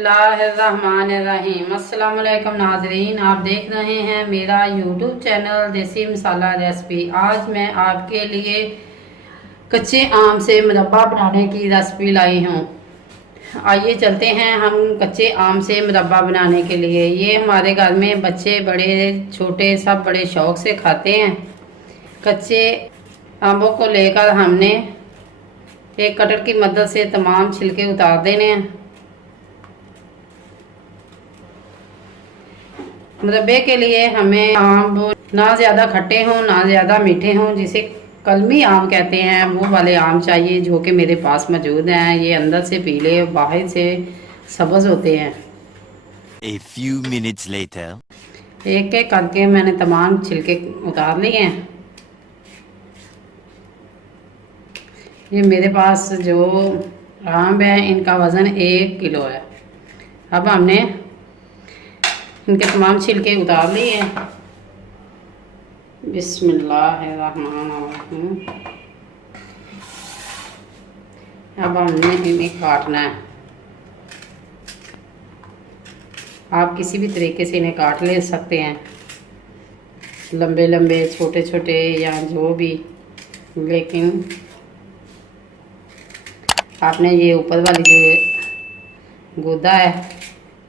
बिस्मिल्लाहिर्रहमानिर्रहीम। अस्सलाम वालेकुम नाजरीन, आप देख रहे हैं मेरा यूट्यूब चैनल देसी मसाला रेसिपी। आज मैं आपके लिए कच्चे आम से मुरब्बा बनाने की रेसिपी लाई हूँ। आइए चलते हैं हम कच्चे आम से मुरब्बा बनाने के लिए। ये हमारे घर में बच्चे बड़े छोटे सब बड़े शौक से खाते हैं। कच्चे आमों को लेकर हमने एक कटर की मदद से तमाम छिलके उतार देने हैं। मुरब्बे के लिए हमें आम ना ज़्यादा खट्टे हों ना ज़्यादा मीठे हों, जिसे कलमी आम कहते हैं, वो वाले आम चाहिए, जो कि मेरे पास मौजूद हैं। ये अंदर से पीले बाहर से सब्ज़ होते हैं। A few minutes later. एक एक करके मैंने तमाम छिलके उतार लिए हैं। ये मेरे पास जो आम है इनका वज़न 1 किलो है। अब हमने इनके तमाम छिलके उतार लिए हैं। बिस्मिल्लाहिर्रहमानिर्रहीम। अब हमने इन्हें काटना है। आप किसी भी तरीके से इन्हें काट ले सकते हैं, लंबे लंबे छोटे छोटे या जो भी, लेकिन आपने ये ऊपर वाली जो गुदा है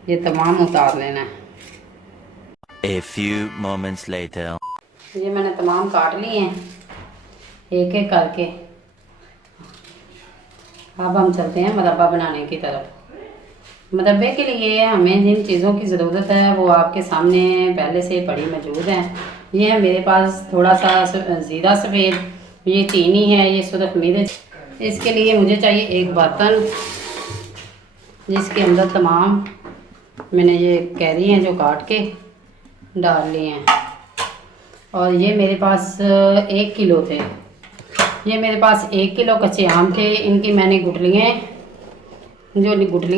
ये तमाम उतार लेना है। A few moments later. ये मैंने तमाम काट लिए हैं एक एक करके। अब हम चलते हैं मुरब्बा बनाने की तरफ। मुरब्बे के लिए हमें जिन चीज़ों की ज़रूरत है वो आपके सामने पहले से पड़ी मौजूद हैं। ये है मेरे पास थोड़ा सा ज़ीरा सफ़ेद, ये चीनी है, ये सुरख मिर्च। इसके लिए मुझे चाहिए एक बर्तन जिसके अंदर तमाम मैंने ये कैरी हैं जो काट के डाल लिए हैं। और ये मेरे पास 1 किलो थे। ये मेरे पास 1 किलो कच्चे आम थे। इनकी मैंने गुठलियाँ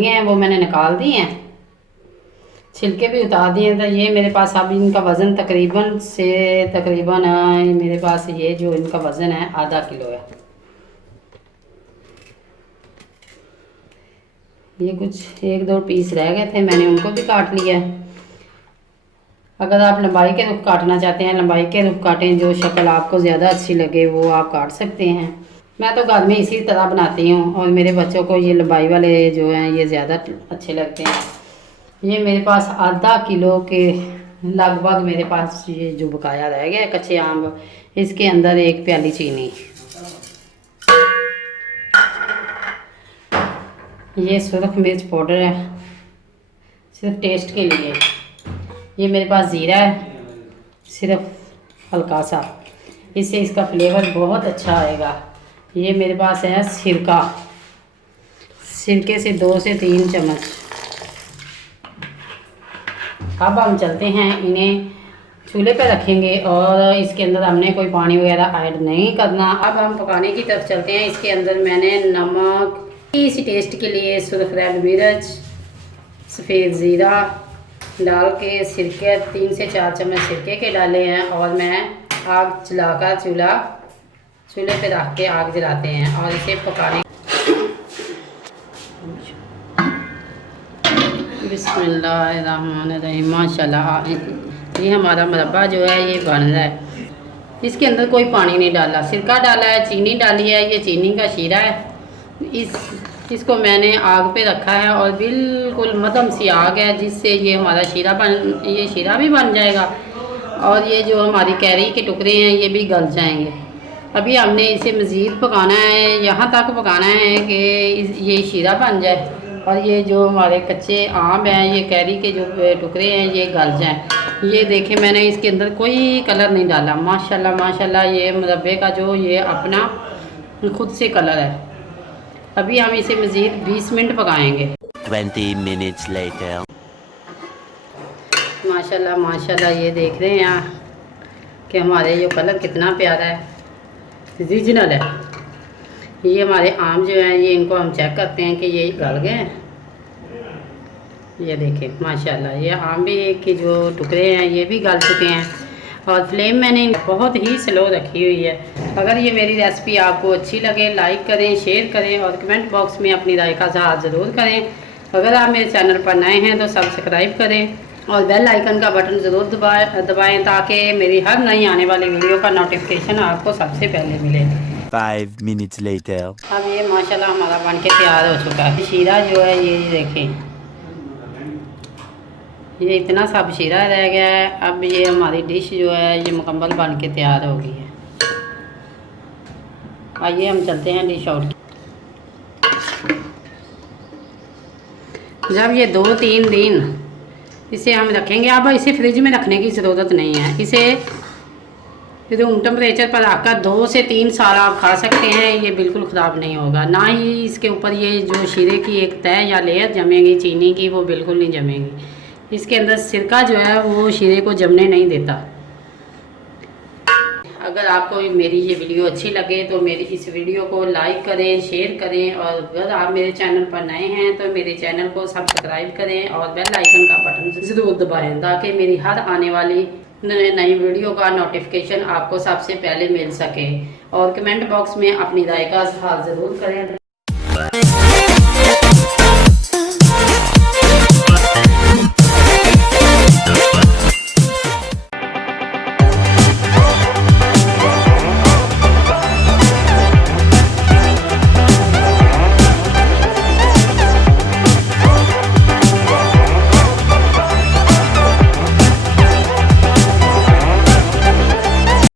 हैं वो मैंने निकाल दी हैं, छिलके भी उतार दिए हैं। तो ये मेरे पास अब इनका वज़न तकरीबन मेरे पास ये जो इनका वज़न है आधा किलो है। ये कुछ 1-2 पीस रह गए थे, मैंने उनको भी काट लिया है। अगर आप लंबाई के रुख काटना चाहते हैं लंबाई के रुख काटें, जो शक्ल आपको ज़्यादा अच्छी लगे वो आप काट सकते हैं। मैं तो घर में इसी तरह बनाती हूँ और मेरे बच्चों को ये लंबाई वाले जो हैं ये ज़्यादा अच्छे लगते हैं। ये मेरे पास आधा किलो के लगभग मेरे पास ये जो बकाया रह गया कच्चे आम, इसके अंदर 1 प्याली चीनी। ये सुरख मिर्च पाउडर है सिर्फ टेस्ट के लिए। ये मेरे पास ज़ीरा है सिर्फ हल्का सा, इससे इसका फ्लेवर बहुत अच्छा आएगा। ये मेरे पास है सिरका, सिरके से 2 से 3 चम्मच। अब हम चलते हैं इन्हें चूल्हे पे रखेंगे और इसके अंदर हमने कोई पानी वगैरह ऐड नहीं करना। अब हम पकाने की तरफ चलते हैं। इसके अंदर मैंने नमक, इसी टेस्ट के लिए सुरख रेड मिर्च, सफ़ेद ज़ीरा डाल के, सिरके 3 से 4 चम्मच सिरके के डाले हैं। और मैं आग जलाकर चूल्हे पे रख के आग जलाते हैं और इसे पकाने। बिस्मिल्लाहिर्रहमानिर्रहीम। माशाल्लाह ये हमारा मुरब्बा जो है ये बन रहा है। इसके अंदर कोई पानी नहीं डाला, सिरका डाला है, चीनी डाली है, ये चीनी का शीरा है। इसको मैंने आग पे रखा है और बिल्कुल मध्यम सी आग है, जिससे ये हमारा शीरा भी बन जाएगा और ये जो हमारी कैरी के टुकड़े हैं ये भी गल जाएंगे। अभी हमने इसे मज़ीद पकाना है, यहाँ तक पकाना है कि ये शीरा बन जाए और ये जो हमारे कच्चे आम हैं, ये कैरी के जो टुकड़े हैं ये गल जाएं। ये देखें मैंने इसके अंदर कोई कलर नहीं डाला। माशाल्लाह माशाल्लाह ये मुरब्बे का जो ये अपना खुद से कलर है। अभी हम इसे मज़ीद 20 मिनट पकाएंगे। 20 minutes later. माशाल्लाह माशाल्लाह ये देख रहे हैं यहाँ कि हमारे ये कलर कितना प्यारा है, रीजनल है। ये हमारे आम जो हैं ये इनको हम चेक करते हैं कि ये गल गए हैं। ये देखें माशाल्लाह ये आम भी के जो टुकड़े हैं ये भी गल चुके हैं और फ्लेम मैंने बहुत ही स्लो रखी हुई है। अगर ये मेरी रेसिपी आपको अच्छी लगे लाइक करें, शेयर करें और कमेंट बॉक्स में अपनी राय का इज़हार ज़रूर करें। अगर आप मेरे चैनल पर नए हैं तो सब्सक्राइब करें और बेल आइकन का बटन ज़रूर दबाएं ताकि मेरी हर नई आने वाली वीडियो का नोटिफिकेशन आपको सबसे पहले मिले। 5 minutes later. अब ये माशाल्लाह हमारा बन के तैयार हो चुका है। शीरा जो है ये देखें, ये इतना सा शीरा रह गया है। अब ये हमारी डिश जो है ये मुकम्मल बन के तैयार हो गई है। आइए हम चलते हैं डिश आउट। जब ये 2-3 दिन इसे हम रखेंगे, अब इसे फ्रिज में रखने की ज़रूरत नहीं है। इसे रूम टेम्परेचर पर रखकर 2 से 3 साल आप खा सकते हैं। ये बिल्कुल ख़राब नहीं होगा, ना ही इसके ऊपर ये जो शीरे की एक तय या लेयर जमेगी चीनी की, वो बिल्कुल नहीं जमेगी। इसके अंदर सिरका जो है वो शीरे को जमने नहीं देता। अगर आपको मेरी ये वीडियो अच्छी लगे तो मेरी इस वीडियो को लाइक करें, शेयर करें, और अगर आप मेरे चैनल पर नए हैं तो मेरे चैनल को सब्सक्राइब करें और बेल आइकन का बटन ज़रूर दबाएं ताकि मेरी हर आने वाली नई वीडियो का नोटिफिकेशन आपको सबसे पहले मिल सके। और कमेंट बॉक्स में अपनी राय का इज़हार ज़रूर करें।